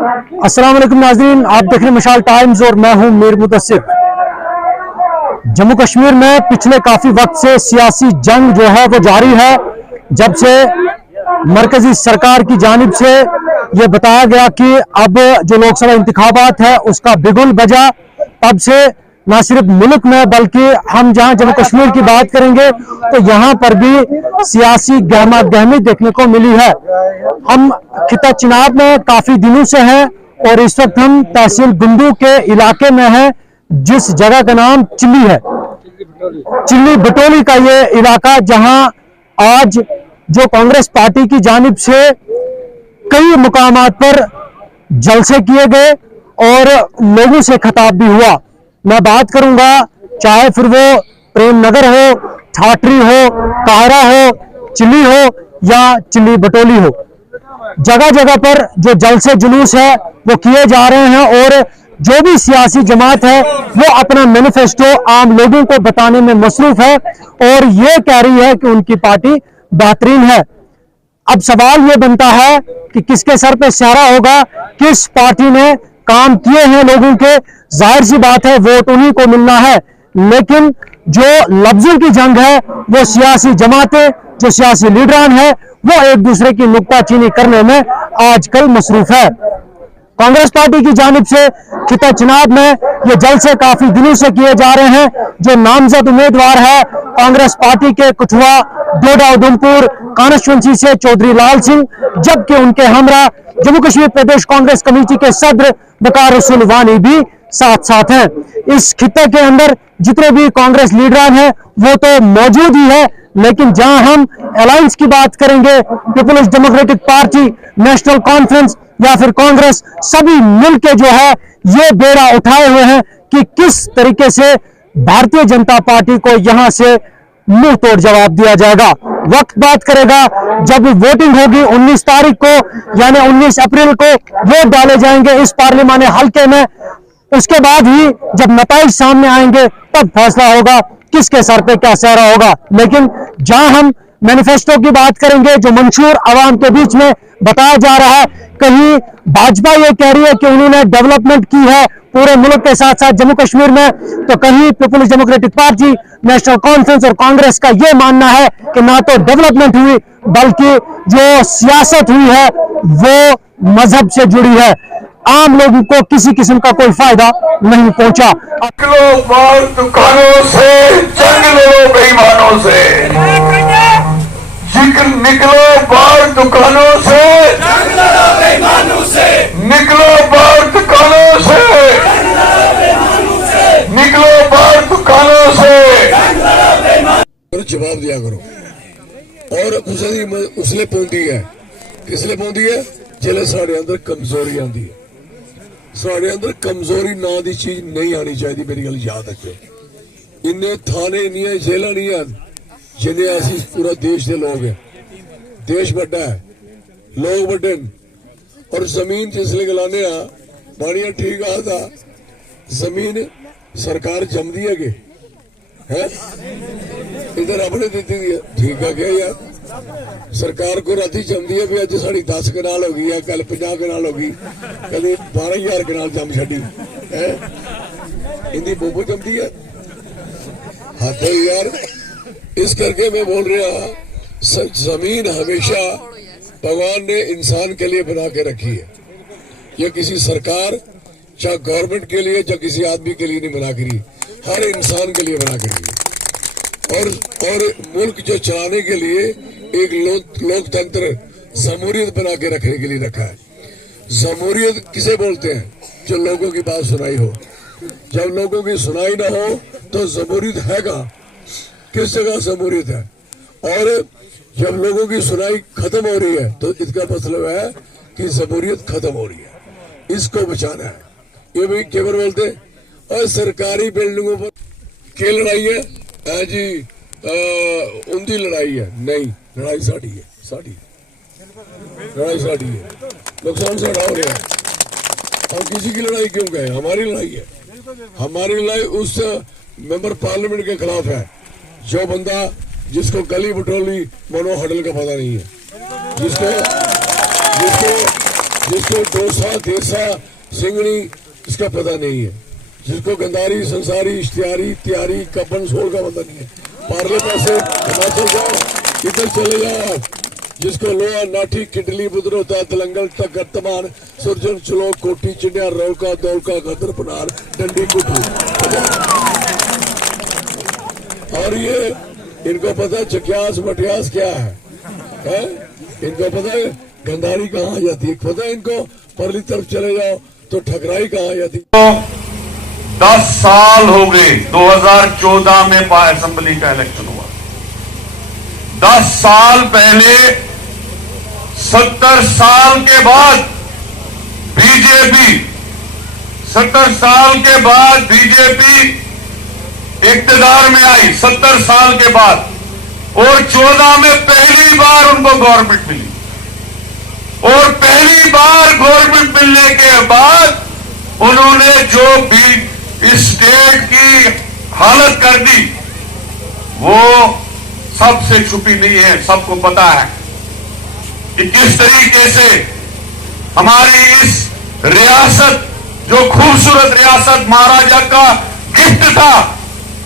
अस्सलाम वालेकुम नाज़रीन, आप देख रहे हैं मशाल टाइम्स और मैं हूं मीर मुदस्सिर। जम्मू कश्मीर में पिछले काफी वक्त से सियासी जंग जो है वो जारी है। जब से मरकजी सरकार की जानिब से ये बताया गया कि अब जो लोकसभा इंतखाबात है उसका बिगुल बजा, तब से न सिर्फ मुल्क में बल्कि हम जहां जम्मू कश्मीर की बात करेंगे तो यहां पर भी सियासी गहमा गहमी देखने को मिली है। हम खिता चिनाब में काफी दिनों से हैं और इस वक्त हम तहसील गुंदू के इलाके में हैं, जिस जगह का नाम चिल्ली है। चिल्ली बटोली का ये इलाका, जहां आज जो कांग्रेस पार्टी की जानिब से कई मुकामात पर जलसे किए गए और लोगों से खिताब भी हुआ। मैं बात करूंगा चाहे फिर वो प्रेम नगर हो, ठाटरी हो, काहरा हो, चिल्ली हो या चिल्ली बटोली हो, जगह जगह पर जो जलसे जुलूस है वो किए जा रहे हैं और जो भी सियासी जमात है वो अपना मैनिफेस्टो आम लोगों को बताने में मसरूफ है और ये कह रही है कि उनकी पार्टी बेहतरीन है। अब सवाल ये बनता है कि किसके सर पे सहरा होगा, किस पार्टी ने काम किए हैं लोगों के। जाहिर सी बात है वोट उन्हीं को मिलना है, लेकिन जो लफ्जों की जंग है वो सियासी जमातें, जो सियासी लीडरान है वो एक दूसरे की नुक्ताचीनी करने में आजकल मसरूफ है। कांग्रेस पार्टी की जानिब से खिता चिनाब में ये जलसे काफी दिनों से किए जा रहे हैं। जो नामजद उम्मीदवार है कांग्रेस पार्टी के कठुआ, डोडा, उधमपुर कॉन्स्टिट्यूंसी से चौधरी लाल सिंह, जबकि उनके हमरा जम्मू कश्मीर प्रदेश कांग्रेस कमेटी के सदर वकार रसूल वानी भी साथ साथ हैं। इस खिते के अंदर जितने भी कांग्रेस लीडरान हैं वो तो मौजूद ही है, लेकिन जहां हम अलायंस की बात करेंगे, पीपल्स डेमोक्रेटिक पार्टी, नेशनल कॉन्फ्रेंस या फिर कांग्रेस, सभी मिलकर जो है ये बेड़ा उठाए हुए हैं कि किस तरीके से भारतीय जनता पार्टी को यहां से मुंह तोड़ जवाब दिया जाएगा। वक्त बात करेगा जब वोटिंग होगी 19 तारीख को, यानी 19 अप्रैल को वोट डाले जाएंगे इस पार्लिमानी हल्के में। उसके बाद ही जब नतीजे सामने आएंगे तब फैसला होगा किसके सर पे क्या सहरा होगा। लेकिन जहां हम मैनिफेस्टो की बात करेंगे जो मंशूर आवाम के बीच में बताया जा रहा है, कहीं भाजपा ये कह रही है कि उन्होंने डेवलपमेंट की है पूरे मुल्क के साथ साथ जम्मू कश्मीर में, तो कहीं पीपल्स डेमोक्रेटिक पार्टी, नेशनल कॉन्फ्रेंस और कांग्रेस का ये मानना है कि ना तो डेवलपमेंट हुई बल्कि जो सियासत हुई है वो मजहब से जुड़ी है। आम लोगों को किसी किस्म का कोई फायदा नहीं पहुंचा। निकलो बाहर दुकानों से, जंग लड़ो बेईमानों से। निकलो बाहर दुकानों से, जंग लड़ो बेईमानों से। निकलो बाहर दुकानों से, जंग लड़ो बेईमानों से। निकलो बाहर दुकानों से, जंग लड़ो बेईमानों। जवाब दिया करो। और उसने पौंदी है, किसने पौंदी है? जिले साढ़े अंदर कमजोरी आती है। साढ़े अंदर कमजोरी ना दी चीज नहीं आनी चाहिए। मेरी गल याद रखो। इन्ने थाने नहीं, जेल नहीं है जिन्हें असी पूरा देश के लोग हैं। देश बड़ा है, लोग बड़े, और जमीन जिसले गलाने पानी ठीक आता, जमीन सरकार जमदी है इधर अपने दी ठीक है क्या यार? सरकार को राती जमदी है भी अज साड़ी 10 कनाल हो गई है, कल 50 कनाल हो गई, कभी 12,000 कनाल जम छड़ी है। इनकी बोबो जमदी है हाथ यार। इस करके मैं बोल रहा, जमीन हमेशा भगवान ने इंसान के लिए बना के रखी है। यह किसी सरकार चाहे गवर्नमेंट के लिए चाहे किसी आदमी के लिए नहीं बना के रही, हर इंसान के लिए बना के रही है। और मुल्क जो चलाने के लिए एक लोकतंत्र जमहूरियत बना के रखने के लिए रखा है। जमहूरियत किसे बोलते हैं? जो लोगों की बात सुनाई हो। जब लोगों की सुनाई ना हो तो जमहूरियत है कहाँ? किस जगह जमहूरियत है? और जब लोगों की सुनाई खत्म हो रही है तो इसका मतलब है कि जमहूरियत खत्म हो रही है। इसको बचाना है। ये भी केवल बोलते और सरकारी बिल्डिंगों पर क्या लड़ाई है जी, उनकी लड़ाई है। नहीं, लड़ाई साड़ी है, साड़ी लड़ाई साड़ी है, नुकसान साड़ा हो रहा है। हम किसी की लड़ाई क्यों कहें? हमारी लड़ाई है। हमारी लड़ाई उस मेंबर पार्लियामेंट के खिलाफ है जो बंदा जिसको गली बटोली मोनो हडल का पता नहीं है, जिसको जिसको डोसा देसा सिंगड़ी इसका पता नहीं है, जिसको गंदारी संसारी इश्तियारी त्यारी कपन सोल का पता नहीं है। पार्ले पासे हिमाचल जाओ, इधर चले जाओ आप, जिसको लोहा नाठी किडली बुदरो तलंगल टक्कर तमान सुरजन चलो कोठी चिड़िया रौका दौलका गदर पनार डंडी कुटू। और ये इनको पता चक्यास मटियास क्या है? इनको पता है गंदारी कहाँ आ जाती है, पता है इनको परली तरफ चले जाओ तो ठकराई कहाँ आ जाती है। 10 साल हो गए, 2014 में असेंबली का इलेक्शन हुआ। 10 साल पहले 70 साल के बाद बीजेपी 70 साल के बाद बीजेपी इक्तदार में आई, 70 साल के बाद, और 14 में पहली बार उनको गवर्नमेंट मिली। और पहली बार गवर्नमेंट मिलने के बाद उन्होंने जो भी इस स्टेट की हालत कर दी वो सबसे छुपी नहीं है, सबको पता है कि किस तरीके से हमारी इस रियासत, जो खूबसूरत रियासत महाराजा का गिफ्ट था,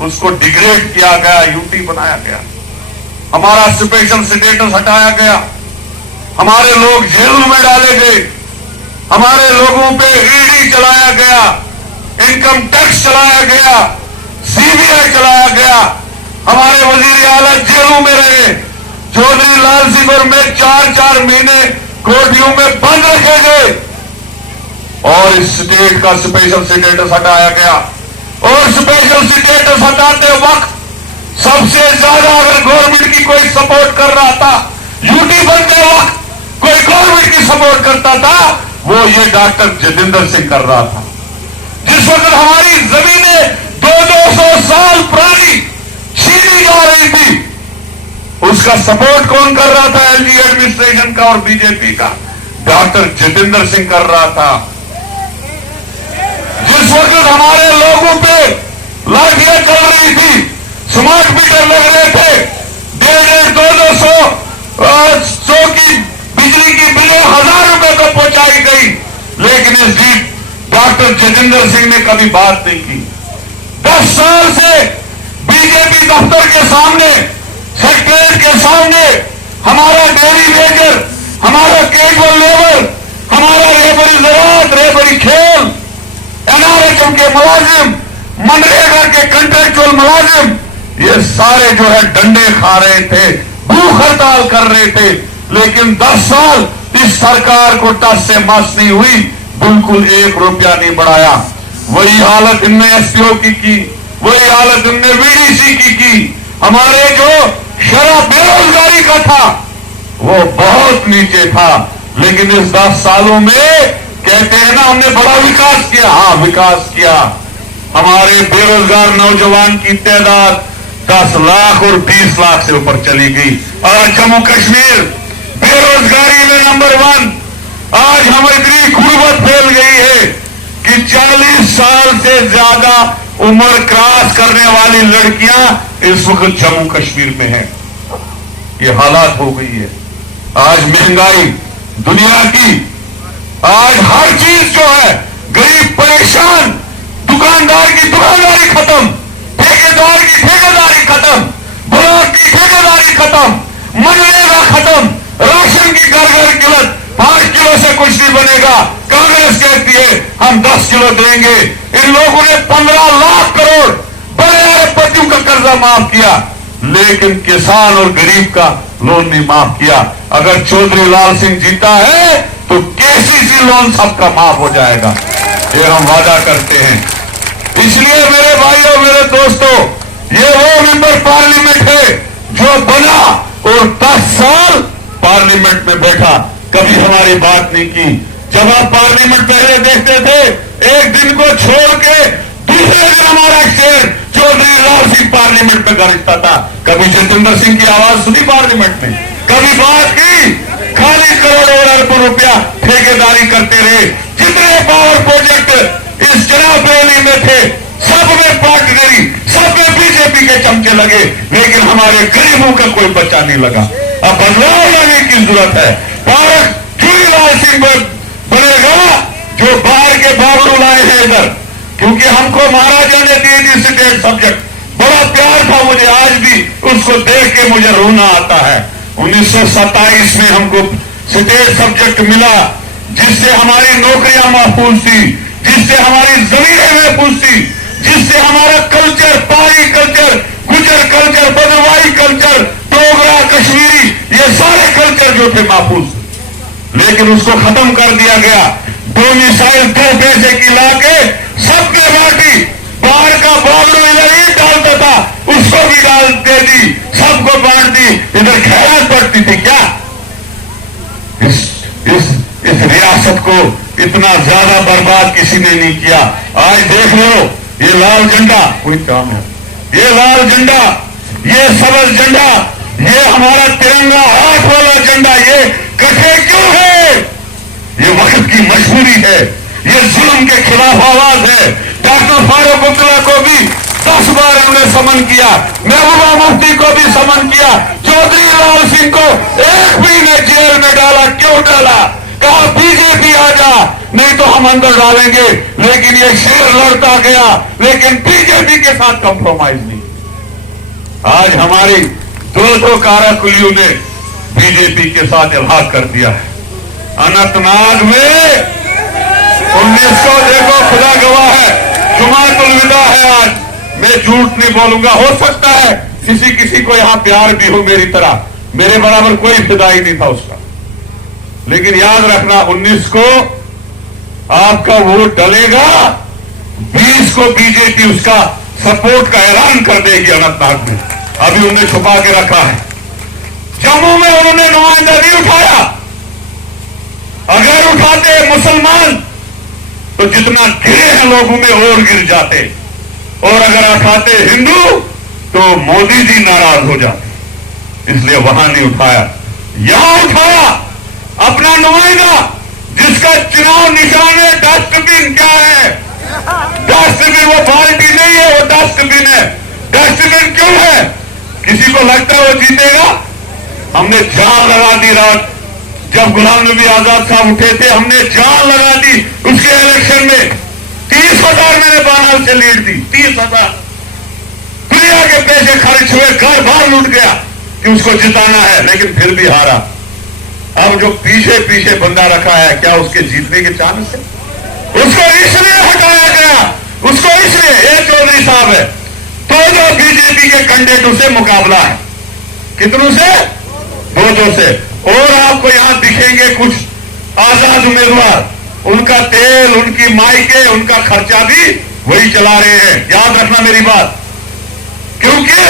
उसको डिग्रेड किया गया, यूटी बनाया गया, हमारा स्पेशल स्टेटस हटाया गया, हमारे लोग जेलों में डाले गए, हमारे लोगों पे ईडी चलाया गया, इनकम टैक्स चलाया गया, सीबीआई चलाया गया, हमारे वजीर आला जेलों में रहे, चौधरी लाल सिंह में 4-4 महीने कोठरियों में बंद रखे गए, और इस स्टेट का स्पेशल स्टेटस हटाया गया। और स्पेशल स्टेटस हटाते वक्त सबसे ज्यादा अगर गवर्नमेंट की कोई सपोर्ट कर रहा था, यूटी बनते वक्त कोई गवर्नमेंट की सपोर्ट करता था, वो ये डॉक्टर जितेंद्र सिंह कर रहा था। जिस वक्त हमारी जमीनें 200 साल पुरानी छीनी जा रही थी, उसका सपोर्ट कौन कर रहा था? एलजी एडमिनिस्ट्रेशन का और बीजेपी का डॉक्टर जितेंद्र सिंह कर रहा था। जिस वक्त हमारे लोगों पे लाठियां चल रही थी, स्मार्ट मीटर लग रहे थे, 150-200 की बिजली की बिलें 1000 रुपए को पहुंचाई गई, लेकिन इस जीत डॉक्टर जितेंद्र सिंह ने कभी बात नहीं की। 10 साल से बीजेपी दफ्तर के सामने, सेक्रेटरीट के सामने हमारा डेयरी वेंडर, हमारा कैजुअल लेबर, हमारा रेबरी ज़राअत, रेबरी खेल, एनआरएचएम के मुलाजिम, मनरेगा के कंट्रेक्चुअल मुलाजिम, ये सारे जो है डंडे खा रहे थे, भूख हड़ताल कर रहे थे, लेकिन 10 साल इस सरकार को टस से मस नहीं हुई, बिल्कुल 1 रुपया नहीं बढ़ाया। वही हालत इनने एसपीओ की, वही हालत इनने वीडीसी की। हमारे जो शराब बेरोजगारी का था वो बहुत नीचे था, लेकिन इस 10 सालों में कहते हैं ना हमने बड़ा विकास किया। हाँ, विकास किया। हमारे बेरोजगार नौजवान की तादाद 10 लाख और 20 लाख से ऊपर चली गई। आज जम्मू कश्मीर बेरोजगारी में नंबर 1। आज हमारी इतनी गुर्बत फैल गई है कि 40 साल से ज्यादा उम्र क्रॉस करने वाली लड़कियां इस वक्त जम्मू कश्मीर में है। ये हालात हो गई है। आज महंगाई दुनिया की, आज हर चीज जो है, गरीब परेशान, दुकानदार की दुकानदारी खत्म, ठेकेदार की ठेकेदारी खत्म, ब्लॉक की ठेकेदारी खत्म, मनरेगा खत्म, राशन की घर किल्लत, 5 किलो से कुछ नहीं बनेगा। कांग्रेस कहती है हम 10 किलो देंगे। इन लोगों ने 15 लाख करोड़ बड़े अरबपतियों का कर्जा माफ किया, लेकिन किसान और गरीब का लोन नहीं माफ किया। अगर चौधरी लाल सिंह जीता है तो केसीसी लोन सबका माफ हो जाएगा, ये हम वादा करते हैं। इसलिए मेरे भाइयों, मेरे दोस्तों, ये वो मेंबर पार्लियामेंट है जो बना और 10 साल पार्लियामेंट में बैठा, कभी हमारी बात नहीं की। जब आप पार्लियामेंट पहले देखते थे, एक दिन को छोड़ के दूसरे दिन हमारा शेर चौधरी लाल सिंह पार्लियामेंट में गरजता था। कभी जितेंद्र सिंह की आवाज सुनी पार्लियामेंट में? कभी बात की? खाली करोड़ों और अरबों रुपया ठेकेदारी करते रहे। जितने पावर प्रोजेक्ट इस चुनाव रैली में थे, सब में पार्टनरी, सब में बीजेपी के चमचे लगे, लेकिन हमारे गरीबों का कोई बच्चा नहीं लगा। अब बदलाव लाने की जरूरत है। पावर चौधरी लाल सिंह बनेगा जो बाहर के बाबरू लाए हैं इधर, क्योंकि हमको महाराजा ने दी थी स्टेट सब्जेक्ट, बड़ा प्यार था मुझे, आज भी उसको देख के मुझे रोना आता है। 1927 में हमको स्टेट सब्जेक्ट मिला, जिससे हमारी नौकरियां महफूज थी, जिससे हमारी जमीनें महफूज थी, जिससे हमारा कल्चर, पहाड़ी कल्चर, गुजर कल्चर, बदरवाई कल्चर, डोगरा, कश्मीरी, ये सारे कल्चर जो थे महफूज, लेकिन उसको खत्म कर दिया गया। 2 मिसाइल 2 पैसे की लाके सबके बांटी, बाहर का बाबरू इधर ही डालता था, उसको भी डाल दे दी, सबको बांट दी, इधर खैरात पड़ती थी क्या? इस रियासत को इतना ज्यादा बर्बाद किसी ने नहीं किया। आज देख लो, ये लाल झंडा, कोई काम है, ये लाल झंडा, ये सबज झंडा, ये हमारा तिरंगा हाथ वाला झंडा, ये कटे क्यों है? ये वक्त की मजबूरी है, ये जुल्म के खिलाफ आवाज है। डॉक्टर फारूक अब्दुल्ला को भी 10 बार हमने समन किया, महबूबा मुफ्ती को भी समन किया, चौधरी लाल सिंह को एक महीने जेल में डाला, क्यों डाला? कहा बीजेपी आ जा, नहीं तो हम अंदर डालेंगे, लेकिन ये शेर लड़ता गया, लेकिन बीजेपी के साथ कंप्रोमाइज नहीं। आज हमारी 2 कारकुलियों ने बीजेपी के साथ इल्हाक कर दिया है। अनंतनाग में 1900, देखो खुदा गवाह है, जुमातुल विदा है आज, मैं झूठ नहीं बोलूंगा। हो सकता है किसी को यहां प्यार भी हो मेरी तरह, मेरे बराबर कोई फिदाई नहीं था उसका, लेकिन याद रखना 19 को आपका वोट डलेगा, 20 को बीजेपी उसका सपोर्ट का ऐलान कर देगी अनंतनाग में। अभी उन्हें छुपा के रखा है। जम्मू में उन्होंने नुमाइंदा नहीं उठाया, अगर उठाते मुसलमान तो जितना गिरे हैं लोगों में और गिर जाते, और अगर उठाते हिंदू तो मोदी जी नाराज हो जाते, इसलिए वहां नहीं उठाया। यहां उठाया अपना नुमाइंदा, जिसका चुनाव निशान है डस्टबिन। क्या है डस्टबिन? वो पार्टी नहीं है, वो डस्टबिन है। डस्टबिन क्यों है? किसी को लगता है वो जीतेगा? हमने जान लगा दी रात जब गुलाम नबी आजाद साहब उठे थे, हमने जान लगा दी उसके इलेक्शन में। 30,000 मैंने बानल से लीड दी, 30,000 दुनिया के पैसे खर्च हुए, घर बार लूट गया कि उसको जिताना है, लेकिन फिर भी हारा। अब जो पीछे पीछे बंदा रखा है, क्या उसके जीतने के चांस है? उसको इसलिए हटाया गया, उसको इसलिए, ये चौधरी साहब है, दो बीजेपी के कैंडिडेटों से मुकाबला है। कितनों से? 2 से। और आपको यहां दिखेंगे कुछ आजाद उम्मीदवार, उनका तेल, उनकी माइके, उनका खर्चा भी वही चला रहे हैं। याद रखना मेरी बात, क्योंकि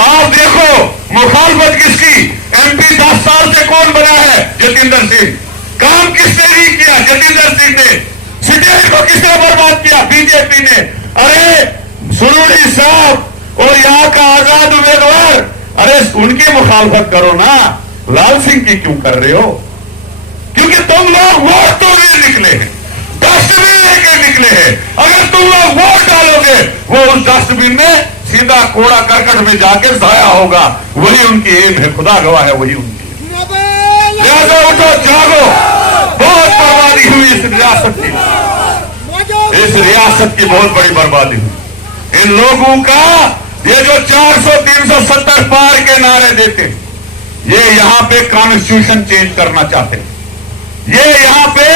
आप देखो मुखालफत किसकी, एमपी 10 साल से कौन बना है? जतिंदर सिंह। काम किसने नहीं किया? जतिंदर सिंह ने। स्टेट को किसने बर्बाद किया? बीजेपी ने। अरे सुरूरी साहब और यहाँ का आजाद उम्मीदवार, अरे उनकी मुखालफत करो ना, लाल सिंह की क्यों कर रहे हो? क्योंकि तुम लोग वोट तो नहीं निकले हैं, डस्टबिन लेके निकले हैं। अगर तुम लोग वोट डालोगे, वो उस डस्टबिन में सीधा कूड़ा करकट में जाके जाया होगा। वही उनकी एम है, खुदा गवाह है, वही उनकी। लिहाजा उठो, जागो। बहुत बर्बादी हुई इस रियासत की, इस रियासत की बहुत बड़ी बर्बादी हुई। इन लोगों का ये जो 400, 370 पार के नारे देते, ये यहां पे कॉन्स्टिट्यूशन चेंज करना चाहते, ये यहां पे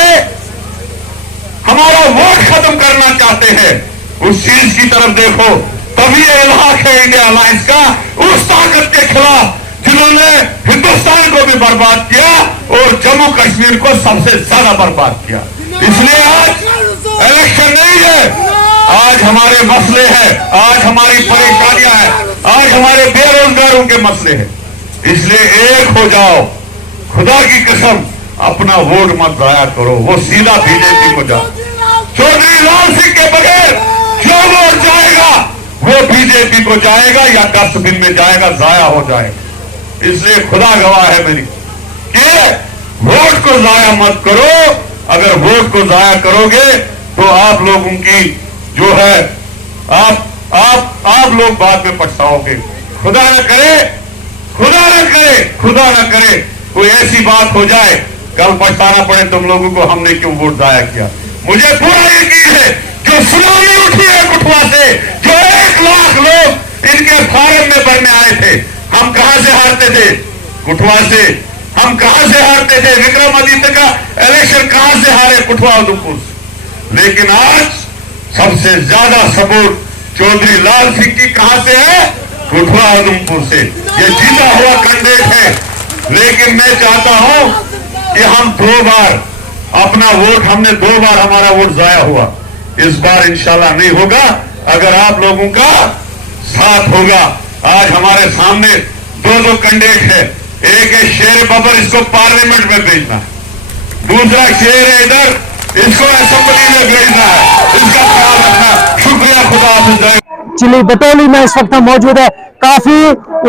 हमारा वोट खत्म करना चाहते हैं। उस चीज की तरफ देखो, तभी ये इलाक है इंडिया अलायंस का, उस ताकत के खिलाफ जिन्होंने हिंदुस्तान को भी बर्बाद किया और जम्मू कश्मीर को सबसे ज्यादा बर्बाद किया। इसलिए आज इलेक्शन नहीं है, आज हमारे मसले हैं, आज हमारी परेशानियां हैं, आज हमारे बेरोजगारों के मसले हैं। इसलिए एक हो जाओ, खुदा की कसम अपना वोट मत जाया करो, वो सीधा बीजेपी को जाओ। चौधरी लाल सिंह के बगैर जो वोट जाएगा वो बीजेपी को जाएगा या डस्टबिन में जाएगा, जाया हो जाएगा। इसलिए खुदा गवाह है मेरी कि वोट को जाया मत करो। अगर वोट को जाया करोगे तो आप लोगों की जो है आप लोग बाद में पछताओगे। खुदा न करे, खुदा न करे, खुदा न करे कोई ऐसी बात हो जाए, कल पछताना पड़े तुम लोगों को हमने क्यों वोट जाया किया। मुझे पूरा यकीन है जो सुनामी उठी है कुठवा से, जो 1 लाख लोग इनके फार्म में भरने आए थे, हम कहां से हारते थे? कुठवा से। हम कहां से हारते थे? विक्रमादित्य का इलेक्शन कहां से हारे? कुठवा उधमपुर से। लेकिन आज सबसे ज्यादा सपोर्ट चौधरी लाल सिंह की कहां से है? कुठवा उधमपुर से। ये जीता हुआ कैंडिडेट है। लेकिन मैं चाहता हूं कि हम 2 बार अपना वोट, हमने 2 बार हमारा वोट जाया हुआ, इस बार इंशाल्लाह नहीं होगा अगर आप लोगों का साथ होगा। आज हमारे सामने 2 कैंडिडेट है। एक है शेर बबर, इसको पार्लियामेंट में भेजना है। दूसरा शेर है इधर, इसको असेंबली में भेजना है। इसका ख्याल रखना। शुक्रिया, खुदा हाफिज। चिली बटोली में इस वक्त मौजूद है। काफी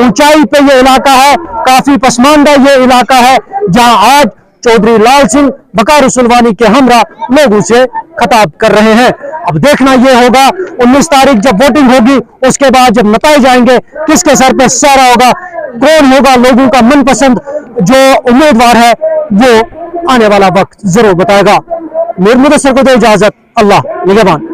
ऊंचाई पे ये इलाका है, काफी पसमानदा ये इलाका है, जहां आज चौधरी लाल सिंह बकार रसूलवानी के हमरा लोगों से खिताब कर रहे हैं। अब देखना ये होगा 19 तारीख जब वोटिंग होगी, उसके बाद जब नताए जाएंगे किसके सर पे सारा होगा, कौन होगा लोगों का मनपसंद जो उम्मीदवार है, वो आने वाला वक्त जरूर बताएगा। मीर मुदस्सिर को दो इजाजत। अल्लाह निगहबान।